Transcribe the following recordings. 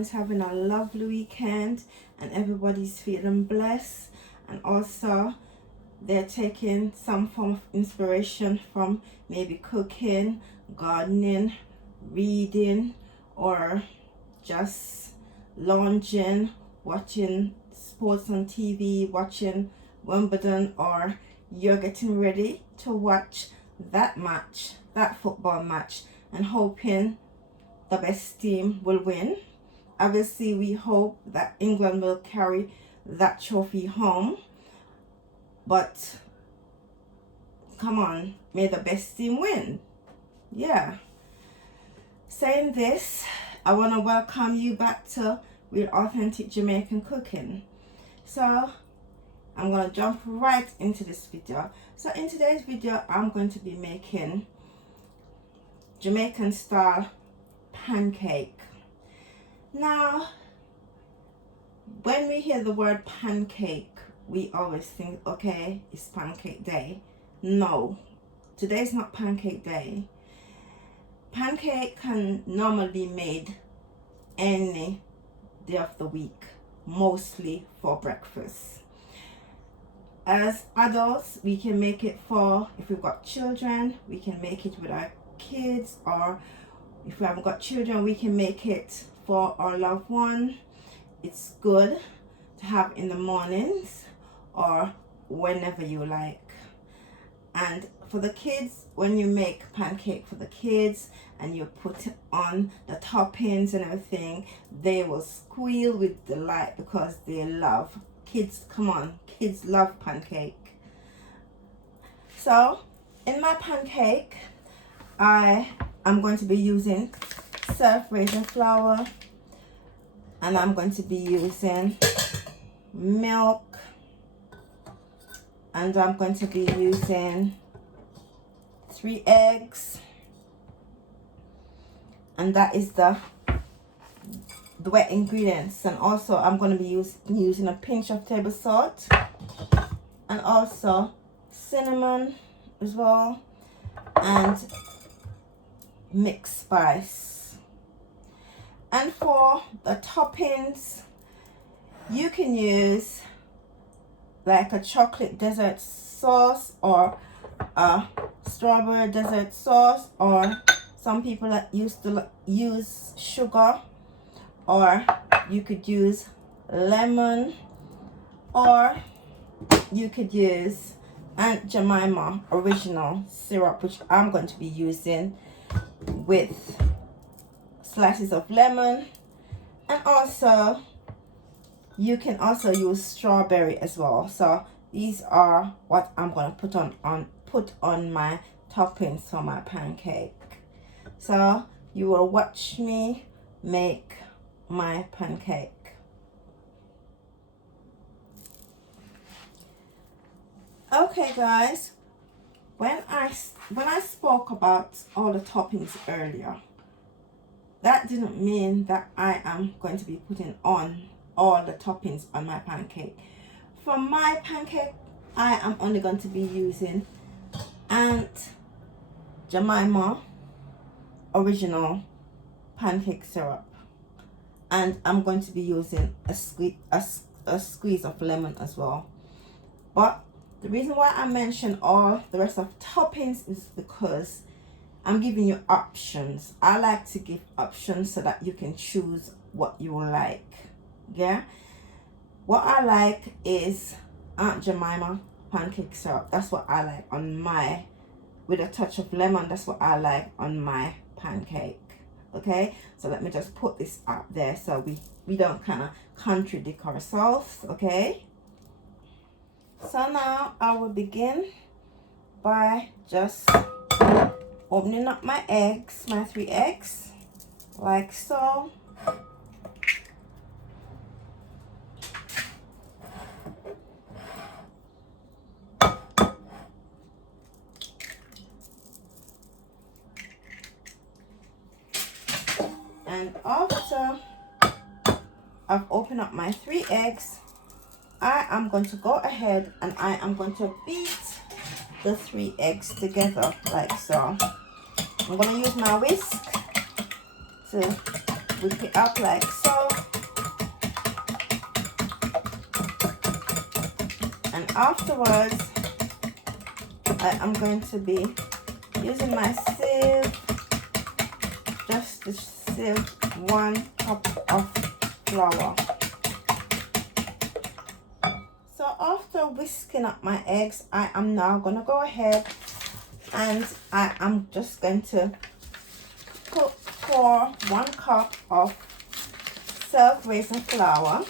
is having a lovely weekend and everybody's feeling blessed, and also they're taking some form of inspiration from maybe cooking, gardening, reading, or just lounging, watching sports on TV, watching Wimbledon, or you're getting ready to watch that match, that football match, and hoping the best team will win. Obviously, we hope that England will carry that trophy home. But come on, may the best team win. Yeah. Saying this, I want to welcome you back to Real Authentic Jamaican Cooking. So I'm going to jump right into this video. So in today's video, I'm going to be making Jamaican style pancake. Now, when we hear the word pancake, we always think, okay, it's pancake day. No, today's not pancake day. Pancake can normally be made any day of the week, mostly for breakfast. As adults, we can make it for, if we've got children, we can make it with our kids, or if we haven't got children, we can make it for our loved one. It's good to have in the mornings or whenever you like. And for the kids, when you make pancake for the kids and you put on the toppings and everything, they will squeal with delight because they love. Kids, come on, kids love pancake. So in my pancake, I am going to be using self-raising flour, and I'm going to be using milk, and I'm going to be using 3 eggs, and that is the wet ingredients. And also I'm going to be using a pinch of table salt and also cinnamon as well, and mixed spice. And for the toppings, you can use like a chocolate dessert sauce or a strawberry dessert sauce, or some people that used to use sugar, or you could use lemon, or you could use Aunt Jemima original syrup, which I'm going to be using with slices of lemon. And also you can also use strawberry as well. So these are what I'm going to put on my toppings for my pancake. So you will watch me make my pancake. Okay guys, when I spoke about all the toppings earlier, that didn't mean that I am going to be putting on all the toppings on my pancake. For my pancake, I am only going to be using Aunt Jemima original pancake syrup, and I'm going to be using a squeeze of lemon as well. But the reason why I mention all the rest of toppings is because I'm giving you options. I like to give options so that you can choose what you like. Yeah, what I like is Aunt Jemima pancake syrup. That's what I like on my, with a touch of lemon. That's what I like on my pancake. Okay, so let me just put this up there so we don't kind of contradict ourselves. Okay, so now I will begin by just opening up my eggs, my 3 eggs, like so. And after I've opened up my 3 eggs, I am going to go ahead and I am going to beat the 3 eggs together like so. I'm going to use my whisk to whip it up like so. afterwards, I am going to be using my sieve just to sieve 1 cup of flour. So after whisking up my eggs, I am now going to go ahead and I am just going to pour 1 cup of self-raising flour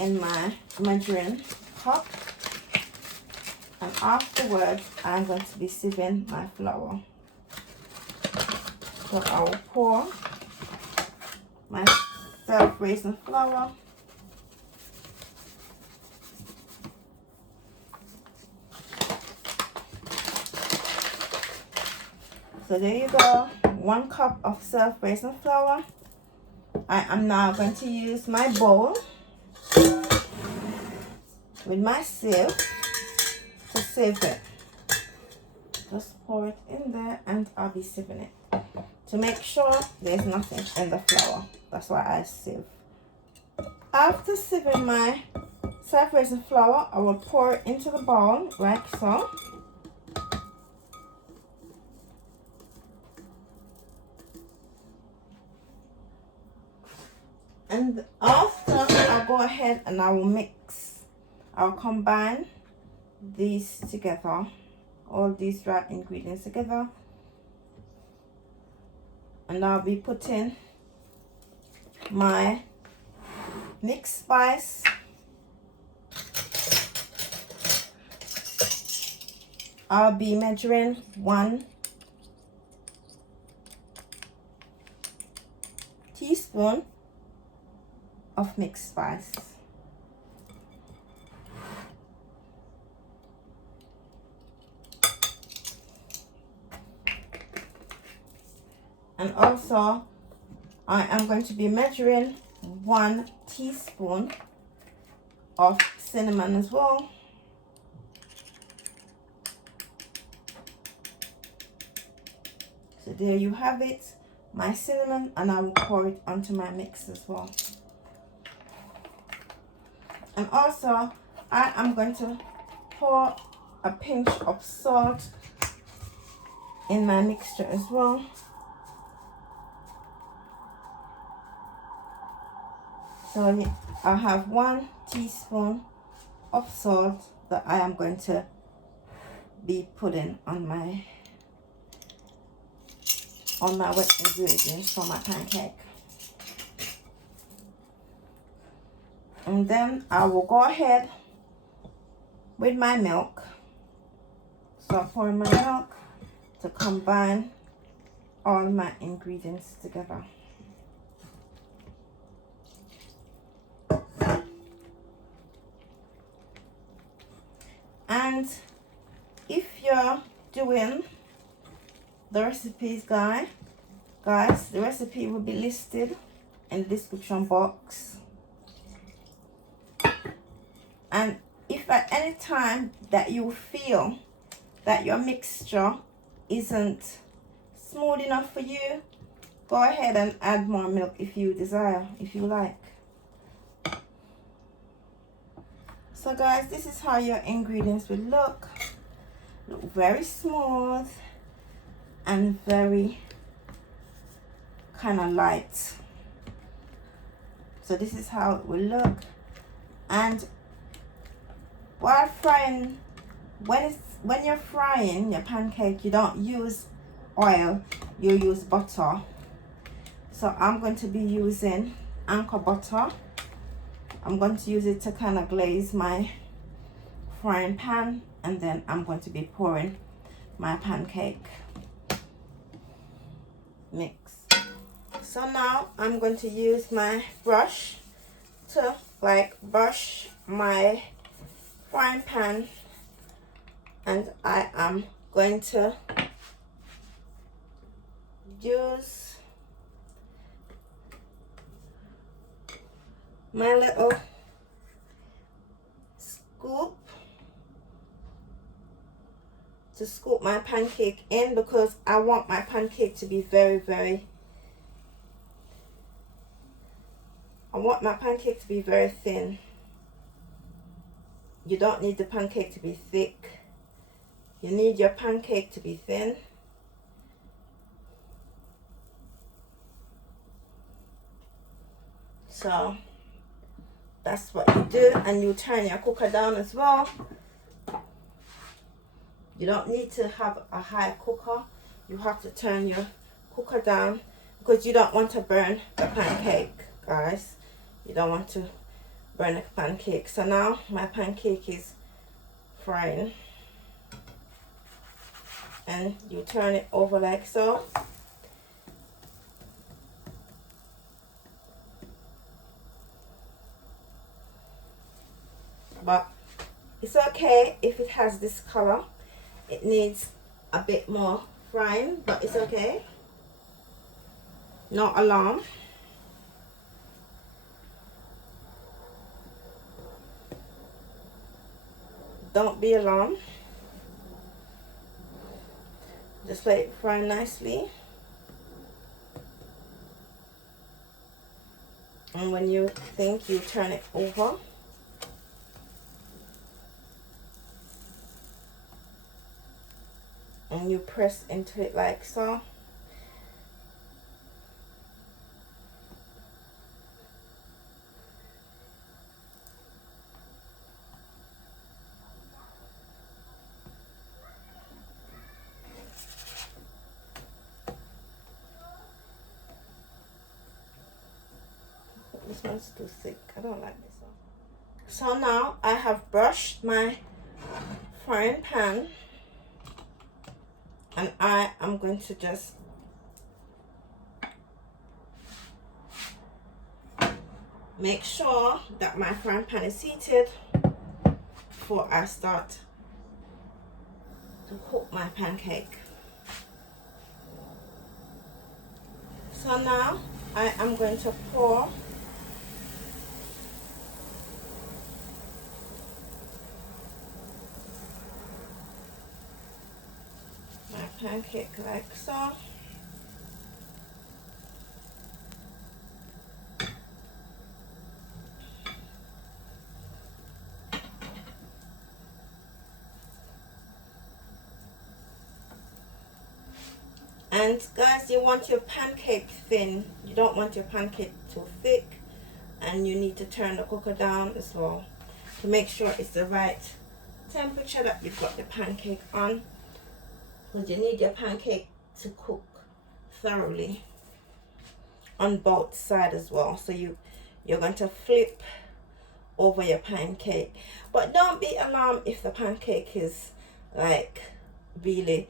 in my measuring cup, and afterwards I'm going to be sieving my flour. So I will pour my self-raising flour So there you go, 1 cup of self-raising flour. I am now going to use my bowl with my sieve to sieve it. Just pour it in there and I'll be sieving it to make sure there's nothing in the flour. That's why I sieve. After sieving my self-raising flour, I will pour it into the bowl like so. And after, I'll go ahead and I will mix. I'll combine these together, all these dry ingredients together, and I'll be putting my mixed spice, I'll be measuring 1 teaspoon of mixed spice. And also I am going to be measuring 1 teaspoon of cinnamon as well. So there you have it, my cinnamon, and I will pour it onto my mix as well. And also I am going to pour a pinch of salt in my mixture as well. So I have 1 teaspoon of salt that I am going to be putting on my wet ingredients for my pancake. And then I will go ahead with my milk. So I'm pouring my milk to combine all my ingredients together. And if you're doing the recipes, guys, the recipe will be listed in the description box. And if at any time that you feel that your mixture isn't smooth enough for you, go ahead and add more milk if you desire, if you like. So guys, this is how your ingredients will look very smooth and very kind of light. So this is how it will look. And while frying, when you're frying your pancake, you don't use oil, you use butter. So I'm going to be using anchor butter. I'm going to use it to kind of glaze my frying pan, and then I'm going to be pouring my pancake mix. So now I'm going to use my brush to brush my frying pan, and I am going to use my little scoop to scoop my pancake in, because I want my pancake to be very thin. You don't need the pancake to be thick. You need your pancake to be thin. So that's what you do, and you turn your cooker down as well. You don't need to have a high cooker. You have to turn your cooker down because you don't want to burn the pancake, guys. You don't want to burn the pancake. So now my pancake is frying, and you turn it over like so. But it's okay if it has this color. It needs a bit more frying, but it's okay. No alarm. Don't be alarmed. Just let it fry nicely. And when you think, you turn it over. And you press into it like so. This one's too thick. I don't like this one. So now I have brushed my frying pan, and I am going to just make sure that my frying pan is heated before I start to cook my pancake. So now I am going to pour my pancake like so. And guys, you want your pancake thin. You don't want your pancake too thick. And you need to turn the cooker down as well to make sure it's the right temperature that you've got the pancake on. Because you need your pancake to cook thoroughly on both sides as well. So you're going to flip over your pancake. But don't be alarmed if the pancake is like really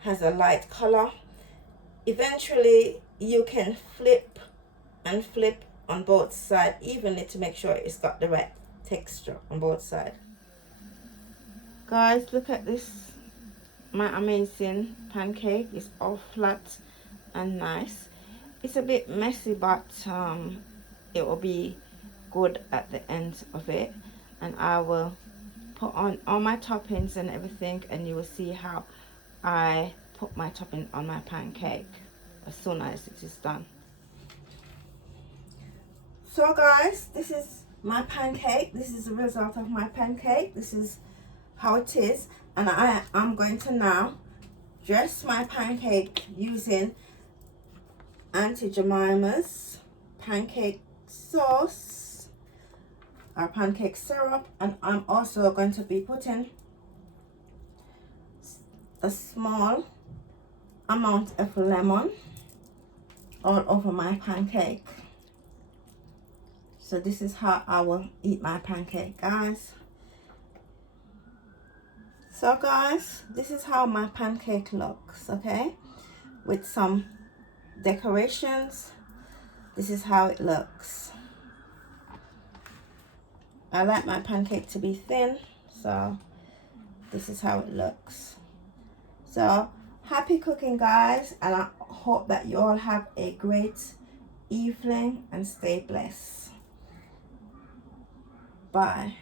has a light color. Eventually you can flip and flip on both sides evenly to make sure it's got the right texture on both sides. Guys, look at this. My amazing pancake is all flat and nice. It's a bit messy, but it will be good at the end of it. And I will put on all my toppings and everything, and you will see how I put my topping on my pancake as soon as it is done. So guys, this is my pancake. This is the result of my pancake. This is how it is, and I am going to now dress my pancake using Auntie Jemima's pancake sauce or pancake syrup, and I'm also going to be putting a small amount of lemon all over my pancake. So this is how I will eat my pancake, guys. So guys, this is how my pancake looks, okay? With some decorations. This is how it looks. I like my pancake to be thin, so this is how it looks. So happy cooking, guys, and I hope that you all have a great evening and stay blessed. Bye.